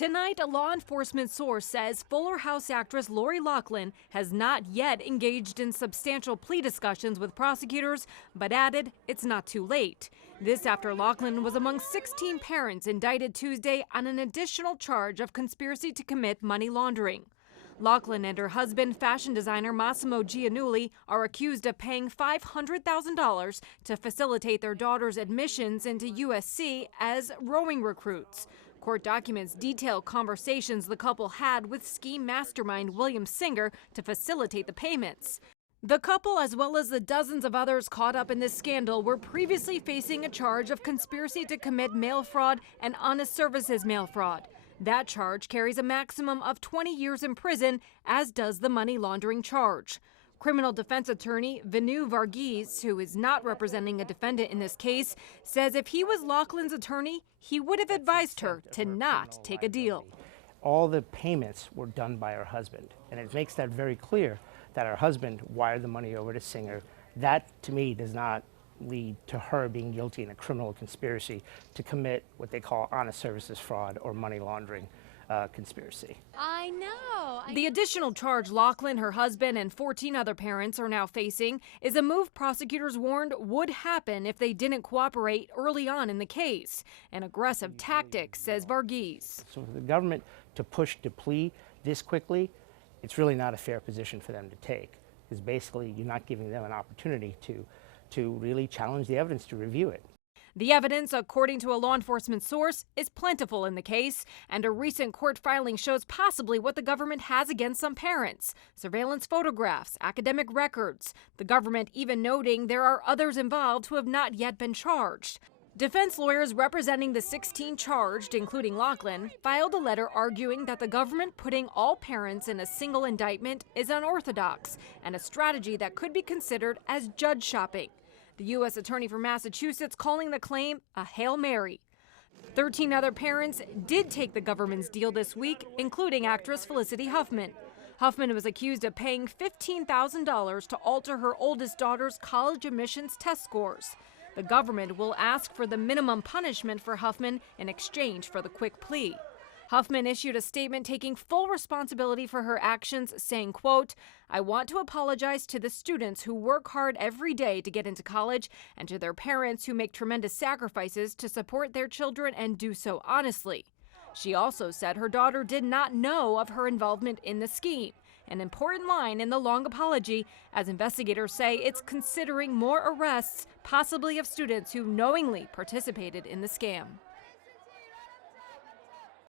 Tonight, a law enforcement source says Fuller House actress Loughlin has not yet engaged in substantial plea discussions with prosecutors, but added it's not too late. This after Loughlin was among 16 parents indicted Tuesday on an additional charge of conspiracy to commit money laundering. Loughlin and her husband, fashion designer Massimo Giannulli, are accused of paying $500,000 to facilitate their daughter's admissions into USC as rowing recruits. Court documents detail conversations the couple had with scheme mastermind William Singer to facilitate the payments. The couple, as well as the dozens of others caught up in this scandal, were previously facing a charge of conspiracy to commit mail fraud and honest services mail fraud. That charge carries a maximum of 20 years in prison, as does the money laundering charge. Criminal defense attorney Vinu Varghese, who is not representing a defendant in this case, says if he was Loughlin's attorney, he would have advised her to not take a deal. All the payments were done by her husband, and it makes that very clear that her husband wired the money over to Singer. That, to me, does not lead to her being guilty in a criminal conspiracy to commit what they call honest services fraud or money laundering conspiracy. I know. The additional charge Loughlin, her husband, and 14 other parents are now facing is a move prosecutors warned would happen if they didn't cooperate early on in the case. An aggressive tactic, says Varghese. So for the government to push to plea this quickly, it's really not a fair position for them to take, because basically you're not giving them an opportunity to really challenge the evidence, to review it. The evidence, according to a law enforcement source, is plentiful in the case, and a recent court filing shows possibly what the government has against some parents: surveillance photographs, academic records. The government even noting there are others involved who have not yet been charged. Defense lawyers representing the 16 charged, including Loughlin, filed a letter arguing that the government putting all parents in a single indictment is unorthodox and a strategy that could be considered as judge shopping. The U.S. Attorney for Massachusetts calling the claim a Hail Mary. 13 other parents did take the government's deal this week, including actress Felicity Huffman. Huffman was accused of paying $15,000 to alter her oldest daughter's college admissions test scores. The government will ask for the minimum punishment for Huffman in exchange for the quick plea. Huffman issued a statement taking full responsibility for her actions, saying, quote, "I want to apologize to the students who work hard every day to get into college and to their parents who make tremendous sacrifices to support their children and do so honestly." She also said her daughter did not know of her involvement in the scheme, an important line in the long apology, as investigators say it's considering more arrests, possibly of students who knowingly participated in the scam.